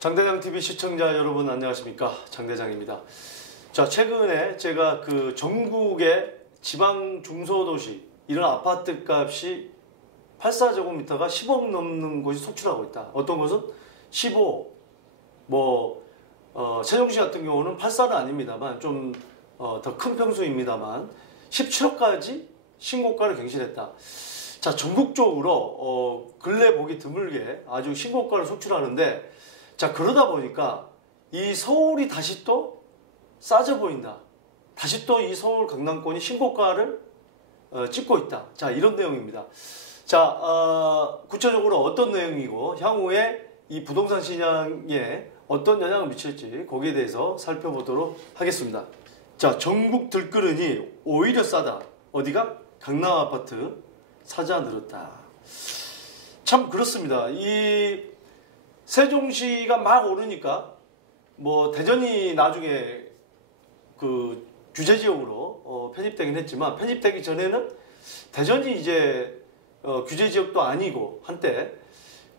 장대장TV 시청자 여러분 안녕하십니까, 장대장입니다. 자, 최근에 제가 그 전국의 지방 중소도시 이런 아파트 값이 84제곱미터가 10억 넘는 곳이 속출하고 있다. 어떤 곳은 15, 세종시 같은 경우는 84는 아닙니다만 좀 더 큰 평수입니다만 17억까지 신고가를 경신했다. 자, 전국적으로 근래 보기 드물게 아주 신고가를 속출하는데, 자, 그러다 보니까 이 서울이 다시 또 싸져 보인다. 다시 또 이 서울 강남권이 신고가를 찍고 있다. 자, 이런 내용입니다. 자, 구체적으로 어떤 내용이고 향후에 이 부동산 시장에 어떤 영향을 미칠지 거기에 대해서 살펴보도록 하겠습니다. 자, 전국 들끓으니 오히려 싸다. 어디가? 강남 아파트 사자 늘었다. 참 그렇습니다. 이 세종시가 막 오르니까 대전이 나중에 그 규제지역으로 편입되긴 했지만, 편입되기 전에는 대전이 이제 규제지역도 아니고 한때,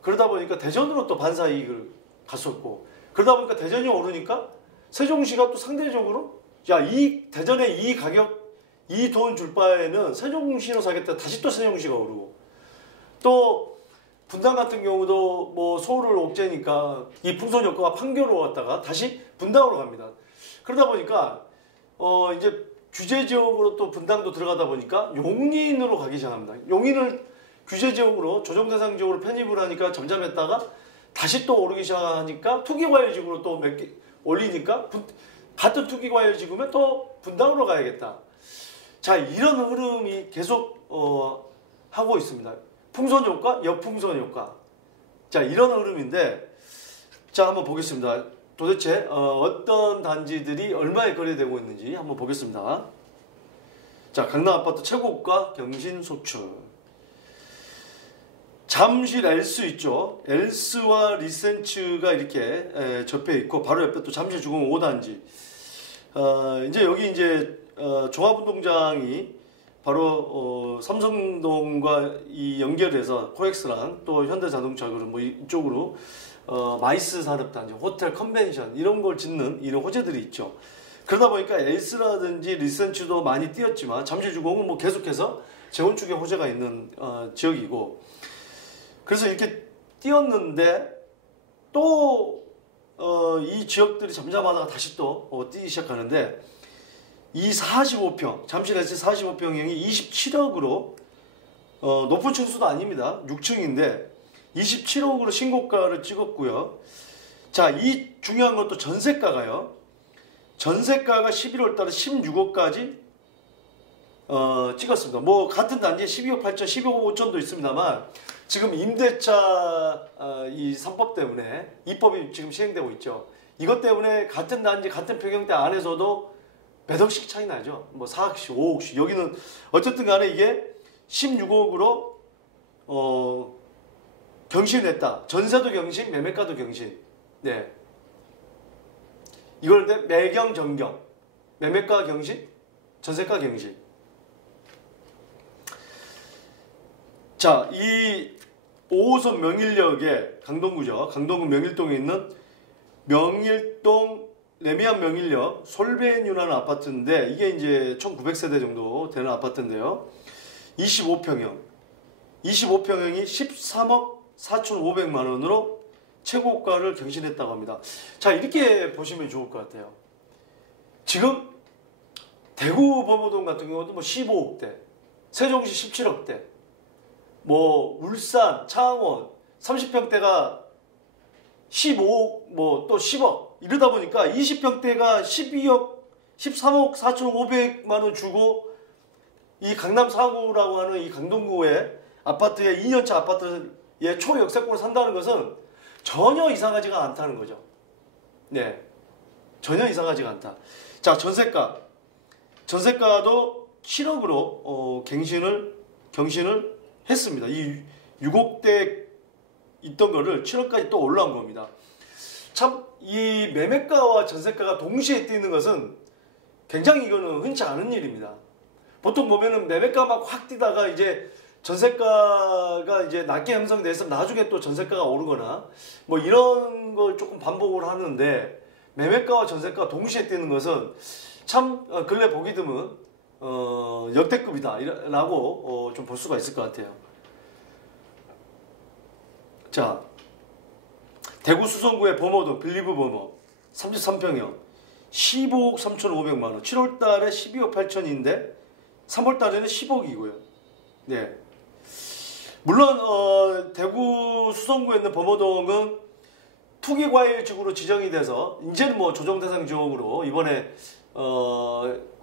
그러다 보니까 대전으로 또 반사 이익을 갔었고, 그러다 보니까 대전이 오르니까 세종시가 또 상대적으로 이 대전의 이 가격, 이 돈 줄 바에는 세종시로 사겠다. 다시 또 세종시가 오르고, 또 분당 같은 경우도 서울을 옥죄니까 이 풍선 효과가 판교로 왔다가 다시 분당으로 갑니다. 그러다 보니까 이제 규제지역으로 또 분당도 들어가다 보니까 용인으로 가기 시작합니다. 용인을 규제지역으로 조정대상 지역으로 편입을 하니까 잠잠했다가 다시 또 오르기 시작하니까 투기과열지구로 또 몇 개 올리니까 같은 투기과열지구면 또 분당으로 가야겠다. 자, 이런 흐름이 계속 하고 있습니다. 풍선 효과, 역풍선 효과. 자, 이런 흐름인데, 자, 한번 보겠습니다. 도대체 어떤 단지들이 얼마에 거래되고 있는지 한번 보겠습니다. 자, 강남 아파트 최고가 경신 소출. 잠실 엘스 있죠. 엘스와 리센츠가 이렇게 접해 있고, 바로 옆에 또 잠실 주공 5단지. 이제 여기 이제 종합운동장이 바로 삼성동과 이 연결해서 코엑스랑 또 현대자동차 그룹 이쪽으로 마이스 산업단지, 호텔, 컨벤션 이런 걸 짓는 이런 호재들이 있죠. 그러다 보니까 엘스라든지 리센츠도 많이 뛰었지만 잠실주공은 계속해서 재건축의 호재가 있는 지역이고, 그래서 이렇게 뛰었는데 또 이 지역들이 잠잠하다가 다시 또 뛰기 시작하는데, 이 45평, 잠실 엘스 45평형이 27억으로 높은 층수도 아닙니다. 6층인데 27억으로 신고가를 찍었고요. 자, 이 중요한 건 또 전세가가요. 전세가가 11월 달에 16억까지 찍었습니다. 같은 단지에 12억 8천, 12억 5천도 있습니다만, 지금 임대차 이 3법 때문에 입법이 지금 시행되고 있죠. 이것 때문에 같은 단지, 같은 평형대 안에서도 몇 억씩 차이 나죠. 4억씩, 5억씩. 여기는 어쨌든 간에 이게 16억으로 경신했다. 전세도 경신, 매매가도 경신. 네. 이걸 매경, 전경. 매매가 경신, 전세가 경신. 자, 이 5호선 명일역의 강동구죠. 강동구 명일동에 있는 명일동 레미안 명일역 솔베뉴라는 아파트인데, 이게 이제 1900세대 정도 되는 아파트인데요. 25평형. 25평형이 13억 4,500만 원으로 최고가를 경신했다고 합니다. 자, 이렇게 보시면 좋을 것 같아요. 지금 대구 범어동 같은 경우도 15억대, 세종시 17억대, 울산, 창원 30평대가 15억, 또 10억. 이러다 보니까 20평대가 12억, 13억 4,500만 원 주고 이 강남 4구라고 하는 이 강동구의 아파트에 2년차 아파트에 초역세권을 산다는 것은 전혀 이상하지가 않다는 거죠. 네. 전혀 이상하지가 않다. 자, 전세가도 7억으로 경신을 했습니다. 이 6억대 있던 거를 7억까지 또 올라온 겁니다. 참, 이 매매가와 전세가가 동시에 뛰는 것은 굉장히 이거는 흔치 않은 일입니다. 보통 보면은 매매가 막 확 뛰다가 이제 전세가가 이제 낮게 형성돼서 나중에 또 전세가가 오르거나 뭐 이런 걸 조금 반복을 하는데 매매가와 전세가가 동시에 뛰는 것은 참 근래 보기 드문 역대급이다라고 좀 볼 수가 있을 것 같아요. 자, 대구 수성구의 범어동 빌리브 범어 33평형 15억 3,500만 원. 7월 달에 12억 8천인데 3월 달에는 10억이고요. 네. 물론 대구 수성구에 있는 범어동은 투기과열지구로 지정이 돼서 이제는 뭐 조정 대상 지역으로 이번에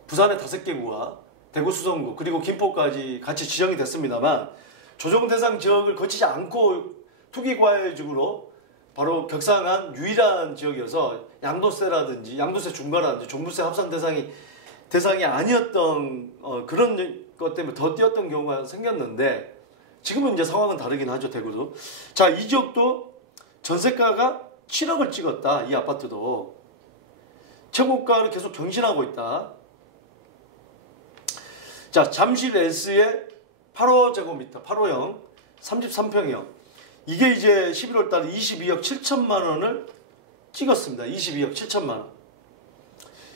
부산의 5개구가 대구 수성구 그리고 김포까지 같이 지정이 됐습니다만 조정 대상 지역을 거치지 않고 투기과열지구로 바로 격상한 유일한 지역이어서 양도세라든지 양도세 중과라든지 종부세 합산 대상이 아니었던 그런 것 때문에 더 뛰었던 경우가 생겼는데 지금은 이제 상황은 다르긴 하죠. 대구도. 자, 이 지역도 전세가가 7억을 찍었다. 이 아파트도 최고가를 계속 경신하고 있다. 자, 잠실 S의 8호제곱미터 8호형 33평형 이게 이제 11월 달에 22억 7천만 원을 찍었습니다. 22억 7천만 원.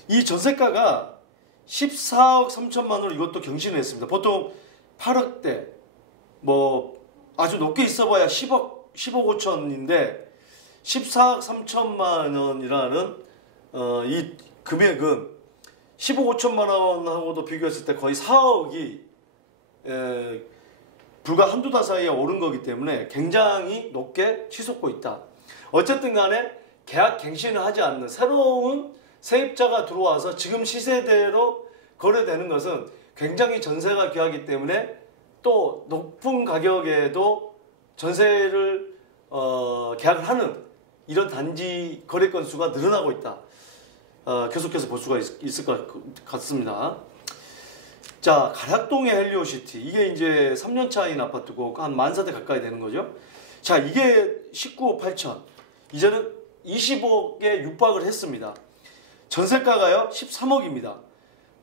이 전세가가 14억 3천만 원을 이것도 경신을 했습니다. 보통 8억대 뭐 아주 높게 있어봐야 10억 5천인데 14억 3천만 원이라는 이 금액은 15억 5천만 원하고도 비교했을 때 거의 4억이 불과 한두 달 사이에 오른 거기 때문에 굉장히 높게 치솟고 있다. 어쨌든 간에 계약 갱신을 하지 않는 새로운 세입자가 들어와서 지금 시세대로 거래되는 것은 굉장히 전세가 귀하기 때문에 또 높은 가격에도 전세를 계약을 하는 이런 단지 거래 건수가 늘어나고 있다. 계속해서 볼 수가 있을 것 같습니다. 자, 가락동의 헬리오시티 이게 이제 3년 차인 아파트고 한 14,000대 가까이 되는 거죠. 자, 이게 19억 8천 이제는 20억에 육박을 했습니다. 전세가가요 13억입니다.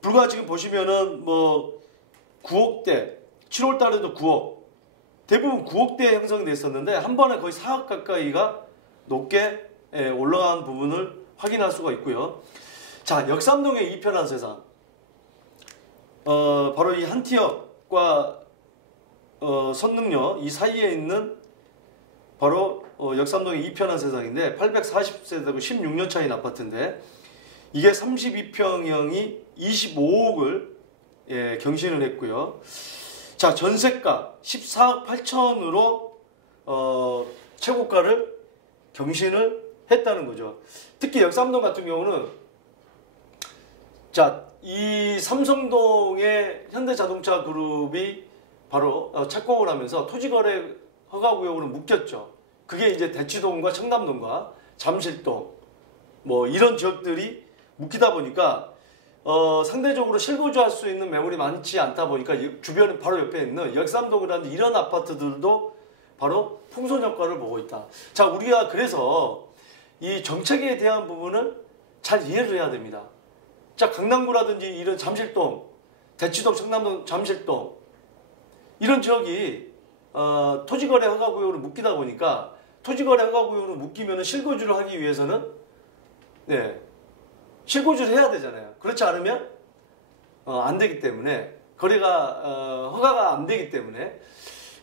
불과 지금 보시면은 뭐 9억대 7월 달에도 9억 대부분 9억대 형성이 됐었는데 한 번에 거의 4억 가까이가 높게 올라간 부분을 확인할 수가 있고요. 자, 역삼동의 이편한 세상 바로 이 한티역과 선능역 이 사이에 있는 바로 역삼동의 이편한 세상인데 840세대고 16년 차인 아파트인데 이게 32평형이 25억을 경신을 했고요. 자, 전세가 14억 8천으로 최고가를 경신을 했다는 거죠. 특히 역삼동 같은 경우는 자, 이 삼성동의 현대자동차 그룹이 바로 착공을 하면서 토지거래 허가구역으로 묶였죠. 그게 이제 대치동과 청담동과 잠실동 뭐 이런 지역들이 묶이다 보니까 상대적으로 실거주할 수 있는 매물이 많지 않다 보니까 주변에 바로 옆에 있는 역삼동이라는 이런 아파트들도 바로 풍선 효과를 보고 있다. 자, 우리가 그래서 이 정책에 대한 부분을 잘 이해를 해야 됩니다. 자, 강남구라든지 이런 잠실동, 대치동, 청남동, 잠실동 이런 지역이 토지거래 허가구역으로 묶이다 보니까 토지거래 허가구역으로 묶이면 실거주를 하기 위해서는 실거주를 해야 되잖아요. 그렇지 않으면 안 되기 때문에 거래가 허가가 안 되기 때문에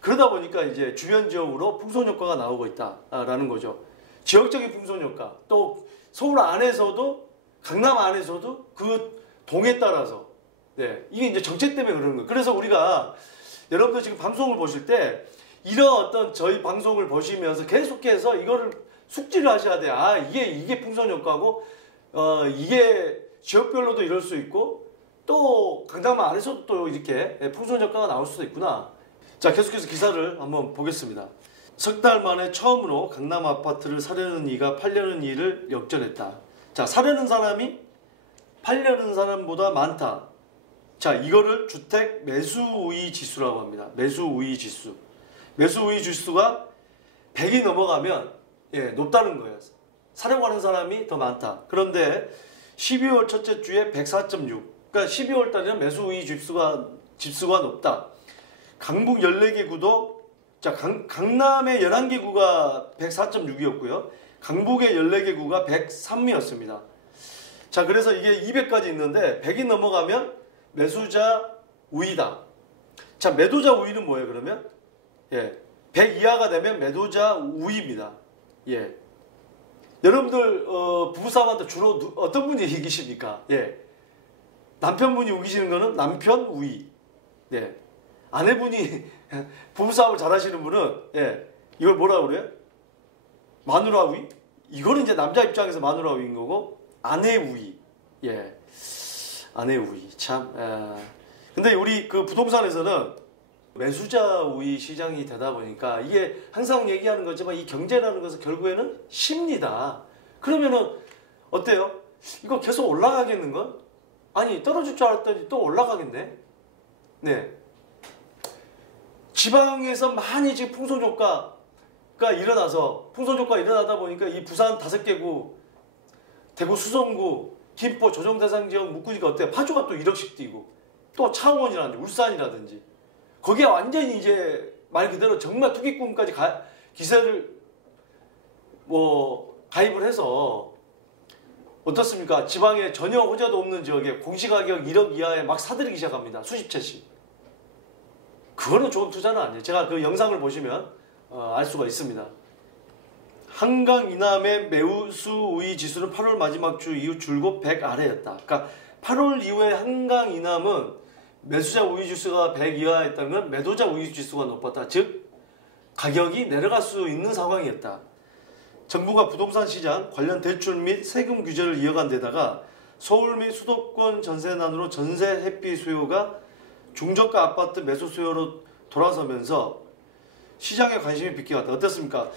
그러다 보니까 이제 주변 지역으로 풍선 효과가 나오고 있다라는 거죠. 지역적인 풍선 효과 또 서울 안에서도 강남 안에서도 그 동에 따라서 이게 이제 정책 때문에 그러는 거예요. 그래서 우리가 여러분들 지금 방송을 보실 때 이런 어떤 저희 방송을 보시면서 계속해서 이거를 숙지를 하셔야 돼요. 아, 이게 풍선 효과고 이게 지역별로도 이럴 수 있고 또 강남 안에서도 또 이렇게 풍선 효과가 나올 수도 있구나. 자, 계속해서 기사를 한번 보겠습니다. 석 달 만에 처음으로 강남 아파트를 사려는 이가 팔려는 이를 역전했다. 자, 사려는 사람이 팔려는 사람보다 많다. 자, 이거를 주택 매수 우위 지수라고 합니다. 매수 우위 지수. 매수 우위 지수가 100이 넘어가면 높다는 거예요. 사려고 하는 사람이 더 많다. 그런데 12월 첫째 주에 104.6. 그러니까 12월 달에는 매수 우위 지수가 높다. 강북 14개 구도, 자, 강남의 11개 구가 104.6이었고요. 강북의 14개 구가 103이었습니다. 자, 그래서 이게 200까지 있는데 100이 넘어가면 매수자 우위다. 자, 매도자 우위는 뭐예요, 그러면? 예. 100 이하가 되면 매도자 우위입니다. 예. 여러분들, 부부싸움한테 주로 어떤 분이 이기십니까? 예. 남편분이 우기시는 거는 남편 우위. 예. 아내분이 부부싸움을 잘 하시는 분은, 예. 이걸 뭐라고 그래요? 마누라 우위? 이거는 이제 남자 입장에서 마누라 우위인 거고, 아내 우위. 예. 아내 우위. 참, 근데 우리 그 부동산에서는 매수자 우위 시장이 되다 보니까 이게 항상 얘기하는 거지만 이 경제라는 것은 결국에는 심리다. 그러면은 어때요? 이거 계속 올라가겠는가? 아니, 떨어질 줄 알았더니 또 올라가겠네. 네. 지방에서 많이 지금 풍선효과가 일어나서 풍선효과가 일어나다 보니까 이 부산 5개구, 대구 수성구, 김포 조정대상지역 묶으니까 어때요? 파주가 또 1억씩 뛰고 또 창원이라든지 울산이라든지 거기에 완전히 이제 말 그대로 정말 투기꾼까지 기세를 가입을 해서 어떻습니까? 지방에 전혀 호재도 없는 지역에 공시가격 1억 이하에 막 사들이기 시작합니다. 수십 채씩. 그거는 좋은 투자는 아니에요. 제가 그 영상을 보시면 알 수가 있습니다. 한강 이남의 매수 우위 지수는 8월 마지막 주 이후 줄곧 100 아래였다. 그러니까 8월 이후에 한강 이남은 매수자 우위 지수가 100 이하였다면 매도자 우위 지수가 높았다. 즉 가격이 내려갈 수 있는 상황이었다. 정부가 부동산 시장 관련 대출 및 세금 규제를 이어간 데다가 서울 및 수도권 전세난으로 전세 회피 수요가 중저가 아파트 매수 수요로 돌아서면서 시장에 관심이 빗겨갔다. 어떻습니까?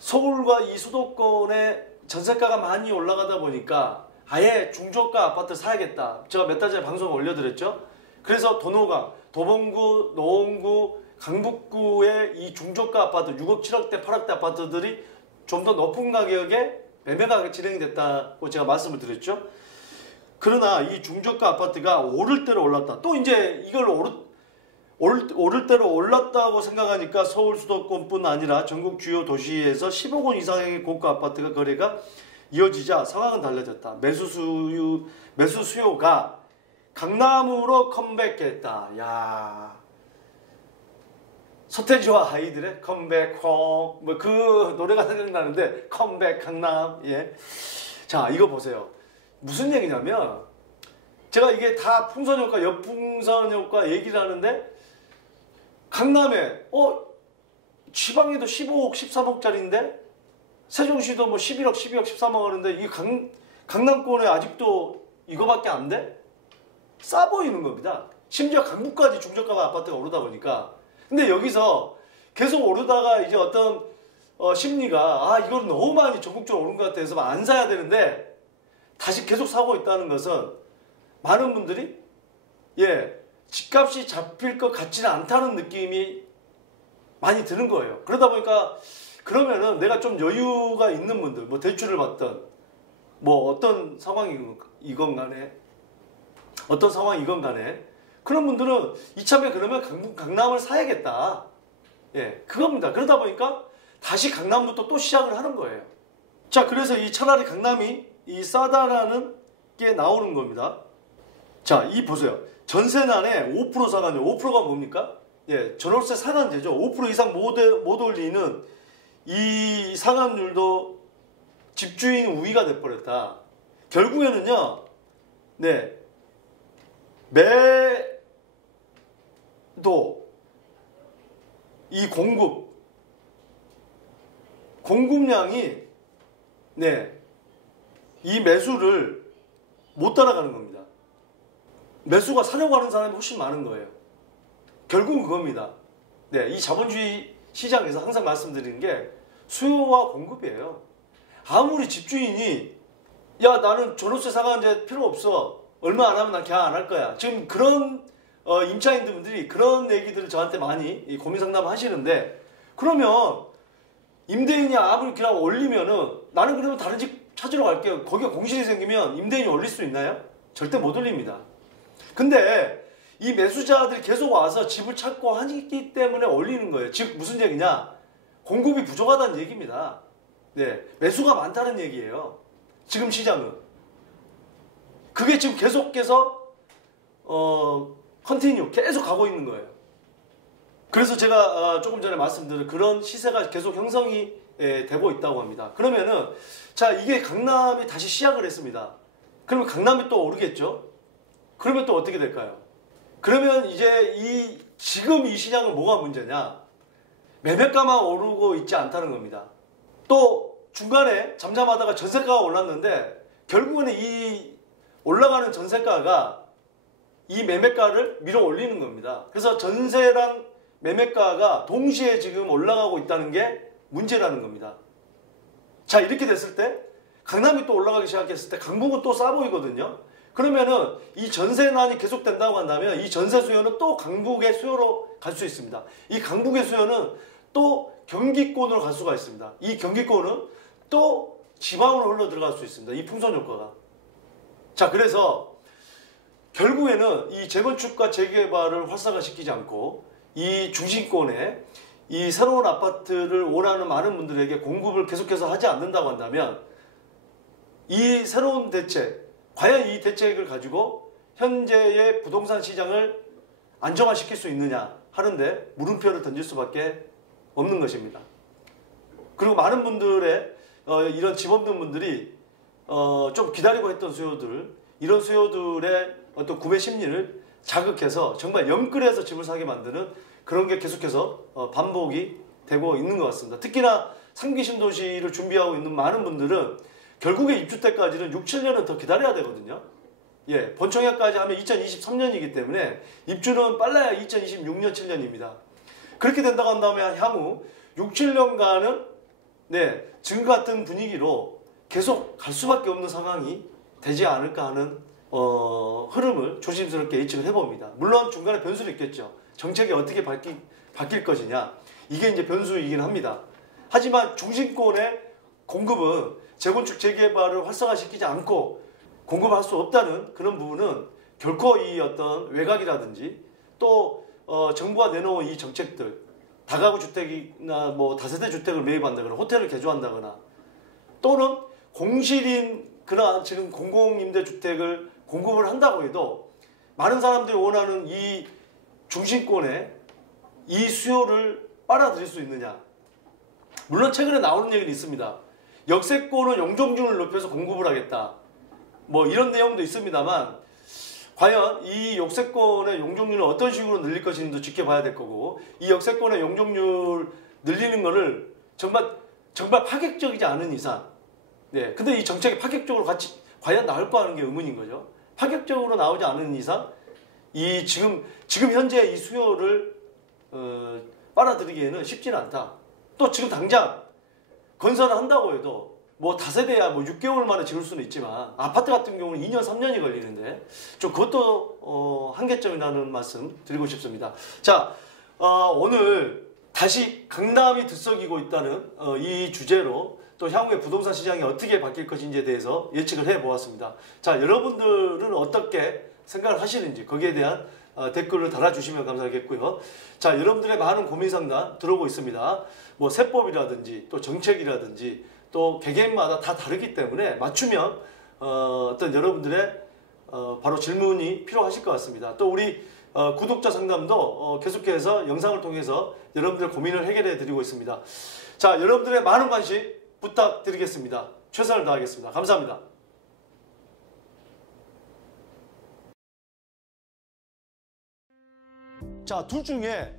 서울과 이 수도권의 전세가가 많이 올라가다 보니까 아예 중저가 아파트를 사야겠다. 제가 몇 달 전에 방송을 올려드렸죠. 그래서 도노강, 도봉구, 노원구, 강북구의 이 중저가 아파트 6억, 7억대, 8억대 아파트들이 좀 더 높은 가격에 매매가 진행이 됐다고 제가 말씀을 드렸죠. 그러나 이 중저가 아파트가 오를 대로 올랐다. 또 이제 이걸 오를 대로 올랐다고 생각하니까 서울 수도권뿐 아니라 전국 주요 도시에서 10억 원 이상의 고가 아파트가 거래가 이어지자 상황은 달라졌다. 매수 수요가 강남으로 컴백했다. 야, 서태지와 아이들의 컴백 홈, 뭐 그 노래가 생각나는데 컴백 강남. 예. 자, 이거 보세요. 무슨 얘기냐면 제가 이게 다 풍선효과, 역풍선효과 얘기를 하는데 강남에 지방에도 15억, 13억짜리인데 세종시도 뭐 11억, 12억, 13억 하는데 이 강남권에 아직도 이거밖에 안 돼? 싸 보이는 겁니다. 심지어 강북까지 중저가 아파트가 오르다 보니까. 근데 여기서 계속 오르다가 이제 어떤 심리가 이건 너무 많이 전국적으로 오른 것 같아서 안 사야 되는데 다시 계속 사고 있다는 것은 많은 분들이 집값이 잡힐 것 같지는 않다는 느낌이 많이 드는 거예요. 그러다 보니까 그러면은 내가 좀 여유가 있는 분들, 뭐 대출을 받던 뭐 어떤 상황이건 간에 그런 분들은 이참에 그러면 강남을 사야겠다. 예, 그겁니다. 그러다 보니까 다시 강남부터 또 시작을 하는 거예요. 자, 그래서 이 차라리 강남이 이 싸다라는 게 나오는 겁니다. 자, 이 보세요. 전세난에 5% 상한제. 5%가 뭡니까? 예, 전월세 상한제죠. 5% 이상 못 올리는 이 상한율도 집주인 우위가 돼버렸다. 결국에는요, 매도, 이 공급량이 이 매수를 못 따라가는 겁니다. 매수가 사려고 하는 사람이 훨씬 많은 거예요. 결국은 그겁니다. 이 자본주의 시장에서 항상 말씀드리는 게 수요와 공급이에요. 아무리 집주인이 나는 전월세 상한제 필요 없어. 얼마 안 하면 난 계약 안 할 거야. 지금 그런 임차인들이 그런 얘기들을 저한테 많이 고민 상담을 하시는데, 그러면 임대인이 아무리 그냥 올리면은 나는 그러면 다른 집 찾으러 갈게요. 거기가 공실이 생기면 임대인이 올릴 수 있나요? 절대 못 올립니다. 근데 이 매수자들이 계속 와서 집을 찾고 하기 때문에 올리는 거예요. 즉 무슨 얘기냐? 공급이 부족하다는 얘기입니다. 네, 매수가 많다는 얘기예요. 지금 시장은. 그게 지금 계속해서 컨티뉴 계속 가고 있는 거예요. 그래서 제가 조금 전에 말씀드린 그런 시세가 계속 형성이 되고 있다고 합니다. 그러면은 자, 이게 강남이 다시 시작을 했습니다. 그러면 강남이 또 오르겠죠? 그러면 또 어떻게 될까요? 그러면 이제 지금 이 시장은 뭐가 문제냐? 매매가만 오르고 있지 않다는 겁니다. 또 중간에 잠잠하다가 전세가가 올랐는데 결국에는 이 올라가는 전세가가 이 매매가를 밀어 올리는 겁니다. 그래서 전세랑 매매가가 동시에 지금 올라가고 있다는 게 문제라는 겁니다. 자, 이렇게 됐을 때 강남이 또 올라가기 시작했을 때 강북은 또 싸 보이거든요. 그러면은 이 전세난이 계속된다고 한다면 이 전세 수요는 또 강북의 수요로 갈 수 있습니다. 이 강북의 수요는 또 경기권으로 갈 수가 있습니다. 이 경기권은 또 지방으로 흘러 들어갈 수 있습니다. 이 풍선 효과가. 자, 그래서 결국에는 이 재건축과 재개발을 활성화시키지 않고 이 중심권에 이 새로운 아파트를 원하는 많은 분들에게 공급을 계속해서 하지 않는다고 한다면 이 새로운 대책, 과연 이 대책을 가지고 현재의 부동산 시장을 안정화시킬 수 있느냐 하는데 물음표를 던질 수밖에 없는 것입니다. 그리고 많은 분들의 이런 집 없는 분들이 좀 기다리고 했던 수요들, 이런 수요들의 어떤 구매 심리를 자극해서 정말 영끌해서 집을 사게 만드는 그런 게 계속해서 반복이 되고 있는 것 같습니다. 특히나 상기 신도시를 준비하고 있는 많은 분들은 결국에 입주 때까지는 6, 7년은 더 기다려야 되거든요. 예, 본청약까지 하면 2023년이기 때문에 입주는 빨라야 2026년, 7년입니다. 그렇게 된다고 한다면 향후 6, 7년간은 네, 지금 같은 분위기로 계속 갈 수밖에 없는 상황이 되지 않을까 하는 흐름을 조심스럽게 예측을 해봅니다. 물론 중간에 변수는 있겠죠. 정책이 어떻게 바뀔 것이냐, 이게 이제 변수이긴 합니다. 하지만 중심권의 공급은 재건축 재개발을 활성화시키지 않고 공급할 수 없다는 그런 부분은 결코 이 어떤 외곽이라든지 또 정부가 내놓은 이 정책들, 다가구 주택이나 뭐 다세대 주택을 매입한다거나 호텔을 개조한다거나 또는 공실인 그러한 지금 공공임대주택을 공급을 한다고 해도 많은 사람들이 원하는 이 중심권에 이 수요를 빨아들일 수 있느냐. 물론 최근에 나오는 얘기는 있습니다. 역세권은 용적률을 높여서 공급을 하겠다. 뭐 이런 내용도 있습니다만 과연 이 역세권의 용적률을 어떤 식으로 늘릴 것인지도 지켜봐야 될 거고, 이 역세권의 용적률 늘리는 거를 정말 파격적이지 않은 이상, 네, 근데 이 정책이 파격적으로 같이 과연 나올까 하는 게 의문인 거죠. 파격적으로 나오지 않은 이상 이 지금 현재 이 수요를 빨아들이기에는 쉽지는 않다. 또 지금 당장 건설을 한다고 해도 뭐 다세대야 뭐 6개월 만에 지을 수는 있지만 아파트 같은 경우는 2년 3년이 걸리는데 좀 그것도 한계점이라는 말씀 드리고 싶습니다. 자, 오늘 다시 강남이 들썩이고 있다는 이 주제로 또 향후에 부동산 시장이 어떻게 바뀔 것인지에 대해서 예측을 해보았습니다. 자, 여러분들은 어떻게 생각을 하시는지 거기에 대한 댓글을 달아주시면 감사하겠고요. 자, 여러분들의 많은 고민 상담 들어오고 있습니다. 뭐 세법이라든지 또 정책이라든지 또 개개인마다 다 다르기 때문에 맞추면 어떤 여러분들의 바로 질문이 필요하실 것 같습니다. 또 우리 구독자 상담도 계속해서 영상을 통해서 여러분들의 고민을 해결해 드리고 있습니다. 자, 여러분들의 많은 관심 부탁드리겠습니다. 최선을 다하겠습니다. 감사합니다. 자, 둘 중에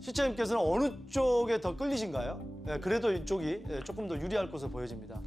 시청자님께서는 어느 쪽에 더 끌리신가요? 그래도 이쪽이 조금 더 유리할 것으로 보여집니다.